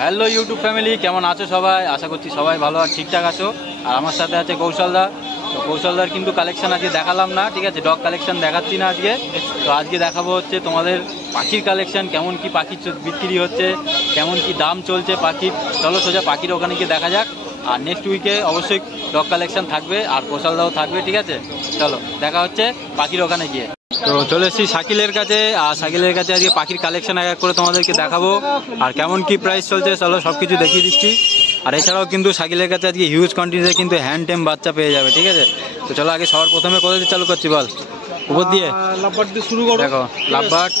Hello YouTube family, কেমন আছো সবাই? আশা করছি সবাই ভালো আর ঠিকঠাক আছো। আর আমার সাথে আছে কৌশলদা। তো কৌশলদার কিন্তু কালেকশন আজকে দেখালাম না, ঠিক আছে? ডগ কালেকশন দেখাচ্ছি না আজকে। তো আজকে দেখাবো হচ্ছে তোমাদের পাখির কালেকশন, কেমন কি পাখি বিক্রি হচ্ছে, কেমন কি দাম চলছে পাখির। চলো সোজা পাখির ওখানে গিয়ে দেখা যাক। আর নেক্সট উইকে অবশ্যই ডগ কালেকশন থাকবে আর কৌশলদাও থাকবে, ঠিক আছে? চলো দেখা হচ্ছে পাখির ওখানে গিয়ে। তো চলে এসেছি শাকিলের কাছে, আর শাকিলের কাছে আজকে পাখির কালেকশন এক এক করে তোমাদেরকে দেখাবো আর কেমন কি প্রাইস চলছে চলো সব কিছু দেখিয়ে দিচ্ছি। আর এছাড়াও কিন্তু শাকিলের কাছে আজকে হিউজ কোয়ান্টিটিতে কিন্তু হ্যান্ড টেম বাচ্চা পেয়ে যাবে, ঠিক আছে? তো চলো আগে সবার প্রথমে কোথা দিয়ে চালু করছি বল? উপর দিয়ে লাভবার্ড দিয়ে শুরু করো। দেখো লাভবার্ড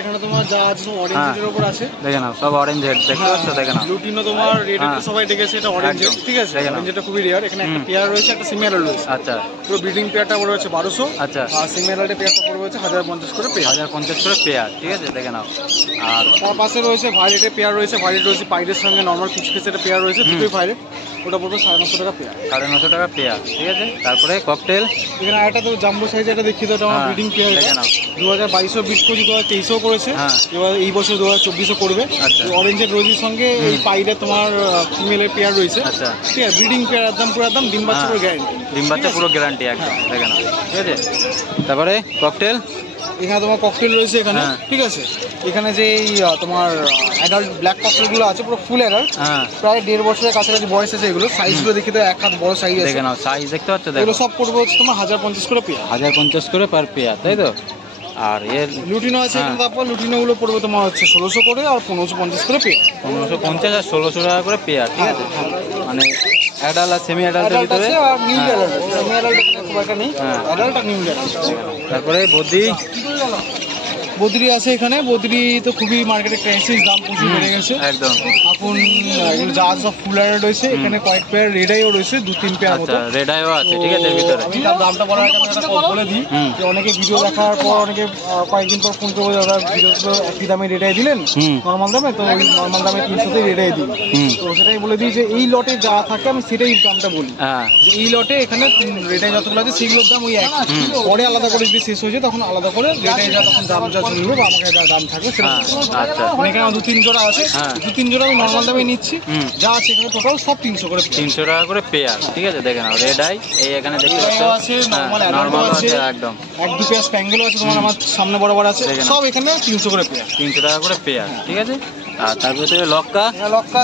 এখানে তোমার যা আছে সব অরেঞ্জের উপর আছে, দেখে নাও, সব অরেঞ্জ হেড দেখতে পাচ্ছ, দেখে নাও। লুটিনো তোমার রেড হেড সবাই দেখেছে, এটা অরেঞ্জ হেড, ঠিক আছে? অরেঞ্জ এটা খুবই রেয়ার। এখানে একটা পেয়ার রয়েছে, একটা সিমিলার রয়েছে। আচ্ছা, পুরো ব্রিডিং পেয়ারটা পড়ে হচ্ছে 1200। আচ্ছা, আর সিমিলারের পেয়ারটা পড়ে হচ্ছে 1050 করে পেয়ার। 1050 করে পেয়ার, ঠিক আছে? দেখে নাও। আর তার পাশে রয়েছে ভায়োলেটের পেয়ার রয়েছে। ভায়োলেট রয়েছে পাইরের সঙ্গে নর্মাল পিচ পিচের পেয়ার রয়েছে, দুটোই ভায়োলেট। ওটা পড়বে 950 টাকা পেয়ার। 950 টাকা পেয়ার, ঠিক আছে? তারপরে ককটেল এখানে একটা তো জাম্বো সাইজ এটা দেখিয়ে দাও, আমার ব্রিডিং পেয়ার। দেখে নাও, 2022 বিট করছি, 2023 করেছে, এবার এই বছর 2024 করবে। অরেঞ্জের রোজির সঙ্গে এই পাইরে তোমার ফিমেলের পেয়ার রয়েছে। আচ্ছা, ঠিক আছে? ব্রিডিং পেয়ার একদম পুরো একদম ডিম বাচ্চা পুরো গ্যারান্টি। ডিম বাচ্চা পুরো গ্যারান্টি একদম, দেখে নাও, ঠিক আছে? তারপরে ককটেল, এখানে তোমার ককটেল রয়েছে এখানে, ঠিক আছে? এখানে যে তোমার অ্যাডাল্ট ব্ল্যাক ককটেলগুলো আছে পুরো ফুল অ্যাডাল্ট, প্রায় 1.5 বছরের কাছাকাছি বয়স আছে এগুলো। সাইজগুলো দেখি তো এক হাত বড় সাইজ আছে, দেখে নাও, সাইজ দেখতে পাচ্ছ? এগুলো সব পড়বে হচ্ছে তোমার 1050 করে পেয়ার। 1050 করে পার পেয়ার, তাই তো? আর এর লুটিনো আছে, তারপর লুটিনোগুলো পড়বে তোমার হচ্ছে 1600 করে আর 1550 করে পেয়ার। 1550 আর 1600 টাকা করে পেয়ার, ঠিক আছে? মানে অ্যাডাল্ট আর সেমি অ্যাডাল্টের ভিতরে আর নিউ অ্যাডাল্ট। সেমি অ্যাডাল্ট এখানে খুব একটা নেই, অ্যাডাল্ট আর নিউ অ্যাডাল্ট। তারপরে বদ্রি আছে এখানে। বদ্রি তো খুবই মার্কেটে ক্রাইসিস, দাম প্রচুর বেড়ে গেছে একদম। এখন এগুলো যা সব ফুল অ্যাডাল্ট রয়েছে। এখানে কয়েক পেয়ার রেড আইও রয়েছে, 2-3 পেয়ার মতো। রেড আইও আছে, ঠিক আছে? এর ভিতরে আমি তার দামটা বলার আগে আমি একটা বলে দিই যে অনেকে ভিডিও দেখার পর অনেকে কয়েকদিন পর ফোন করবে, দাদা ভিডিওগুলো একই দামে রেড আই দিলেন নর্মাল দামে, তো ওই নর্মাল দামে 300তেই রেড আই দিই। তো সেটাই বলে দিই যে এই লটে যা থাকে আমি সেটাই দামটা বলি, যে এই লটে এখানে রেড আই যতগুলো আছে সেগুলোর দাম ওই এক। পরে আলাদা করে যদি শেষ হয়ে যায় তখন আলাদা করে রেড আই যা তখন দাম যা চলবে বা আমাকে যা দাম থাকে সেটা। আচ্ছা, এখানে 2-3 জোড়া আছে, 2-3 জোড়া আমি নর্মাল দামে নিচ্ছি। যা আছে এখানে টোটাল সব 300 করে, 300 টাকা করে পেয়ার, ঠিক আছে? দেখে নাও রেড আই এই এখানে দেখতে পাচ্ছ আছে, নরমাল আছে একদম। 1-2 পেয়ার স্প্যাঙ্গেল আছে তোমার আমার সামনে বরাবর আছে, সব এখানে 300 করে পেয়ার। 300 টাকা করে পেয়ার, ঠিক আছে? আর তারপরে লক্কা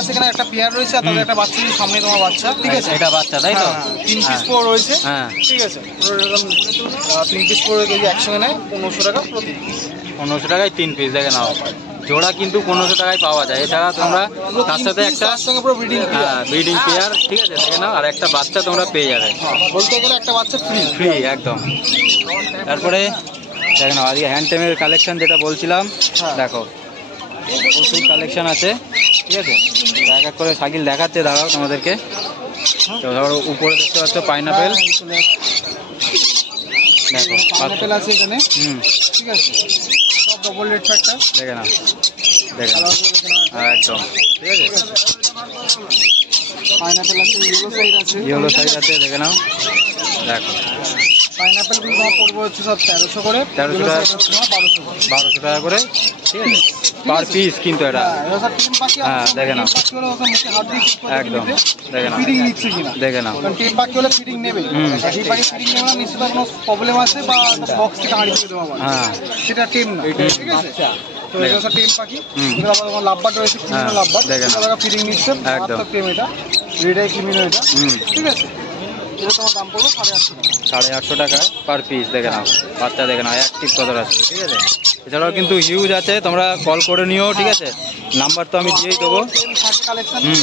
আছে, এখানে একটা পেয়ার রয়েছে আর তাদের একটা বাচ্চা সামনে তোমার বাচ্চা, ঠিক আছে? এটা বাচ্চা, তাই তো? 3 পিস পর রয়েছে, ঠিক আছে? পুরো এরকম 3 পিস পরে যদি একসঙ্গে নেয় 1500 টাকা প্রতি পিস। 1500 টাকায় 3 পিস, দেখে নাও। জোড়া কিন্তু 1500 টাকায় পাওয়া যায়। এছাড়া তোমরা তার সাথে একটা ব্রিডিং পেয়ার, ঠিক আছে? দেখে নাও, আর একটা বাচ্চা তোমরা পেয়ে যাবে। বলতে গেলে একটা বাচ্চা ফ্রি একদম। তারপরে দেখে নাও আজকে হ্যান্ড টেমের কালেকশন যেটা বলছিলাম, দেখো প্রচুর কালেকশন আছে, ঠিক আছে? এক এক করে শাকিল দেখাচ্ছে, দাঁড়াও তোমাদেরকে। তো ধরো উপরে দেখতে পাচ্ছ পাইনাপেল, দেখো পাইনাপেল আছে এখানে, ঠিক আছে? সব ডবল রেড ফ্যাক্টর, দেখে নাও, দেখে নাও একদম, ঠিক আছে? পাইনাপেল আছে, ইয়েলো সাইড আছে, দেখে নাও, দেখো পাইনাপেল গুলো তোমার পড়বে হচ্ছে সব 1300 করে, 1300 টাকা, 1200 টাকা করে, ঠিক আছে? পার পিস কিন্তু এটা, দেখে নাও একদম, দেখে নাও, ফিডিং নিচ্ছে কিনা, দেখে নাও। টেম পাখি হলে ফিডিং নেবে, এই পাখি ফিডিং নেবে না, নিশ্চিত কোনো প্রবলেম আছে বা বক্স থেকে হারিয়ে ফেলে দেওয়া হয়, সেটা টেম না, ঠিক আছে? তো এটা হচ্ছে টেম পাখি। এগুলো আবার তোমার লাভবার্ড রয়েছে, ক্রিমিনো লাভবার্ড, এটা ফিডিং নিচ্ছে একদম টেম, এটা রেড আই ক্রিমিনো এটা, ঠিক আছে? এটা তোমার দাম পড়বে 850 টাকা পার পিস, দেখে নাও বাচ্চা, দেখে নাও অ্যাক্টিভ কত আছে, ঠিক আছে? এছাড়াও কিন্তু হিউজ আছে, তোমরা কল করে নিও, ঠিক আছে? নাম্বার তো আমি দিয়েই দেবো।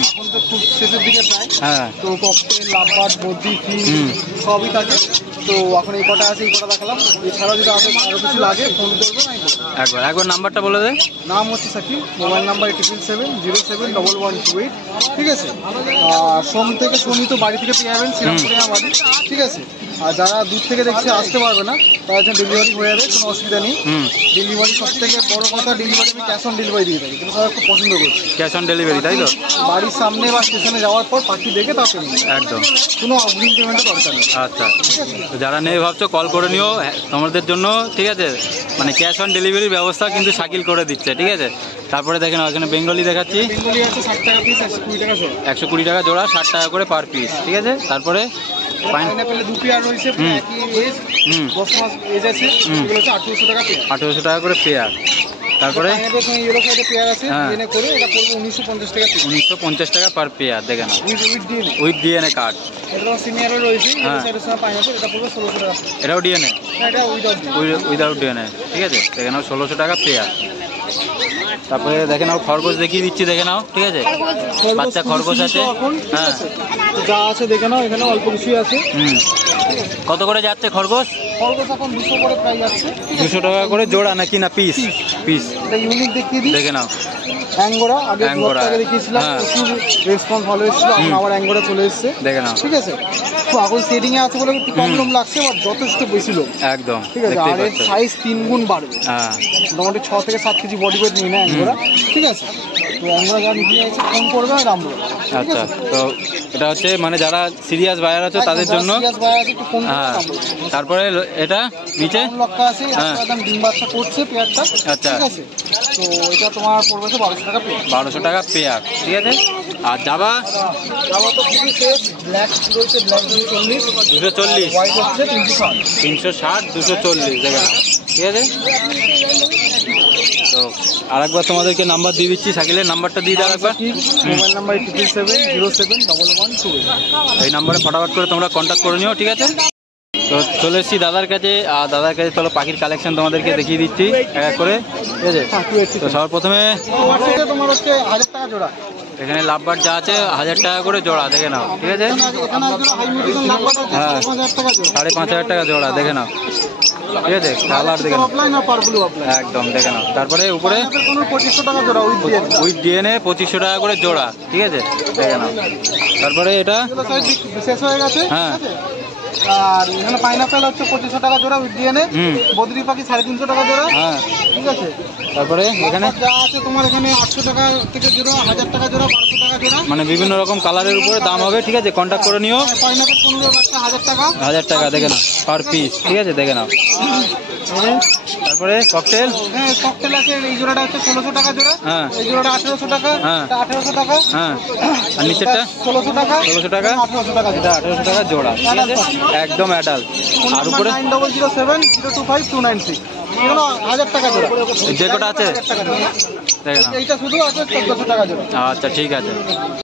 এখন তো খুব শেষের দিকে প্রায়, তো ককটেল, লাভবার্ড, বদ্রি, ফিল সবই থাকে। তো এখন এই কটা আছে, এই কটা দেখালাম। এছাড়াও যদি আরো কিছু লাগে ফোন করবে, একবার নাম্বারটা বলে দেয়। নাম হচ্ছে শাকিল, মোবাইল নাম্বার 87707128, ঠিক আছে? সোম থেকে শনি তো বাড়ি থেকে পেয়ে যাবেন, শ্রীরামপুরে আমার বাড়ি, ঠিক আছে? আর যারা দূর থেকে দেখছে আসতে পারবে না তারা যেন ডেলিভারি হয়ে যাবে, কোনো অসুবিধা নেই। ডেলিভারি সব থেকে বড় কথা, ডেলিভারি আমি ক্যাশ অন ডেলিভারি দিয়ে থাকি, কিন্তু সবাই খুব পছন্দ করছে ক্যাশ অন ডেলিভারি, তাই তো? বাড়ির সামনে বা স্টেশনে যাওয়ার পর পাখি দেখে তা পেমেন্ট, একদম কোনো অগ্রিম পেমেন্টের দরকার নেই। আচ্ছা, যারা নেই ভাবছো কল করে নিও তোমাদের জন্য, ঠিক আছে? মানে ক্যাশ অন ডেলিভারির ব্যবস্থা কিন্তু শাকিল করে দিচ্ছে, ঠিক আছে? তারপরে দেখে নাও এখানে বেঙ্গলি দেখাচ্ছি, বেঙ্গলি আছে 60 টাকা পিস, 120 টাকা জোড়া। 120 টাকা জোড়া, 60 টাকা করে পার পিস, ঠিক আছে। তারপরে পাইনাপেলে 2 পেয়ার রয়েছে, একই এজ, 10 মাস এজ আছে, এগুলো হচ্ছে 1800 টাকা পেয়ার। 1800 টাকা করে পেয়ার। তারপরে পাইনাপেল সঙ্গে ইয়েলো সাইডে পেয়ার আছে, ডিএনএ করে এটা পড়বে 1950 টাকা পিস। 1950 টাকা পার পেয়ার, দেখে নাও with DNA, with DNA card. এটা সিনিয়রও রয়েছে, ইয়েলো সাইডের সঙ্গে পাইনাপেল, এটা পড়বে 1600 টাকা। এটাও ডিএনএ, এটা উইদাউট ডিএনএ, ঠিক আছে। দেখে নাও 1600 টাকা পেয়ার। তারপরে দেখে নাও খরগোশ দেখিয়ে দিচ্ছি, দেখে নাও, ঠিক আছে। বাচ্চা খরগোশ আছে, হ্যাঁ যা আছে দেখে নাও, এখানে অল্প কিছুই আছে। কত করে যাচ্ছে খরগোশ? খরগোশ এখন 200 করে প্রাইস আছে, 200 টাকা করে জোড়া নাকি না পিস? পিস। এটা ইউনিক দেখিয়ে দিই, দেখে নাও অ্যাঙ্গোরা। আগে অ্যাঙ্গোরা দেখিয়েছিলাম, হ্যাঁ। প্রচুর রেসপন্স ভালো এসেছিল, এখন আবার অ্যাঙ্গোরা চলে এসেছে, দেখে নাও, ঠিক আছে। তো এখন সেটিং এ আছে বলে একটু কম দাম লাগছে, বাট যথেষ্ট বেশি লোক, একদম, ঠিক আছে। দেখতেই আর এর পাচ্ছ। সাইজ 3 গুণ বাড়বে, হ্যাঁ মোটামুটি 6 থেকে 7 কেজি বডি ওয়েট নিয়ে নেয় অ্যাঙ্গোরা, ঠিক আছে। তো অ্যাঙ্গোরা যা নিতে চাইছে ফোন করবে আর দাম বলবে, ঠিক আচ্ছা। আছে। তো এটা হচ্ছে মানে যারা সিরিয়াস বায়ার আছে তাদের জন্য। হ্যাঁ, তারপরে এটা নিচে লক্কা আছে, হ্যাঁ। একদম ডিম বাচ্চা করছে পেয়ারটা, আচ্ছা। ঠিক আছে। তো এটা তোমার পড়বে 1200 টাকা পেয়ার। 1200 টাকা পেয়ার, ঠিক আছে। আর জাবা জামা তো খুবই সেফ, ব্ল্যাক রয়েছে, ব্ল্যাক 240, 240, হোয়াইট হচ্ছে 360। 360, 240, দেখে নাও, ঠিক আছে। তো আরেকবার তোমাদেরকে নাম্বার দিয়ে দিচ্ছি, শাকিলের নাম্বারটা দিয়ে দাও একবার। Mobile number 777071111। এই নাম্বারে ফটাফট করে তোমরা কন্ট্যাক্ট করে নিও, ঠিক আছে। তো চলে এসেছি দাদার কাছে, আর দাদার কাছে চলো পাখির কালেকশন তোমাদেরকে দেখিয়ে দিচ্ছি এক এক করে, ঠিক আছে। তো সবার প্রথমে তোমার হচ্ছে 1000 টাকা জোড়া, এখানে লাভবার যা আছে 1000 টাকা করে জোড়া, দেখে নাও, ঠিক আছে। হ্যাঁ 5500 টাকা জোড়া, দেখে নাও, ঠিক আছে। কালার দেখে নাও, একদম দেখে নাও। তারপরে উপরে 2500 টাকা জোড়া উইথ ডিএনএ 2500 টাকা করে জোড়া, ঠিক আছে, দেখে নাও। তারপরে এটা শেষ হয়ে গেছে, হ্যাঁ। আর এখানে পাইনাপেল হচ্ছে 2500 টাকা জোড়া উইথ ডিএনএ, বদ্রি পাখি 350 টাকা জোড়া, হ্যাঁ, ঠিক আছে। তারপরে এখানে যা আছে তোমার এখানে 800 টাকা থেকে জোড়া, 1000 টাকা জোড়া, 1200 টাকা জোড়া, মানে বিভিন্ন রকম কালারের উপরে দাম হবে, ঠিক আছে। কন্ট্যাক্ট করে নিও। পাইনাপেল 15 বাচ্চা 1000 টাকা, 1000 টাকা, দেখে নাও পার পিস, ঠিক আছে, দেখে নাও। তারপরে ককটেল, হ্যাঁ ককটেল আছে, এই জোড়াটা হচ্ছে 1600 টাকা জোড়া, হ্যাঁ, এই জোড়াটা 1800 টাকা, হ্যাঁ। এটা 1800 টাকা, হ্যাঁ। আর নিচেরটা 1600 টাকা, 1600 টাকা, 1800 টাকা এটা 1800 টাকা জোড়া, ঠিক আছে, একদম অ্যাডাল্ট। আর উপরে 90070296, এগুলো 1000 টাকা জোড়া, যে কটা আছে 1000 টাকা জোড়া। দেখে নাও। এইটা শুধু আছে 1400 টাকা জোড়া। আচ্ছা, ঠিক আছে।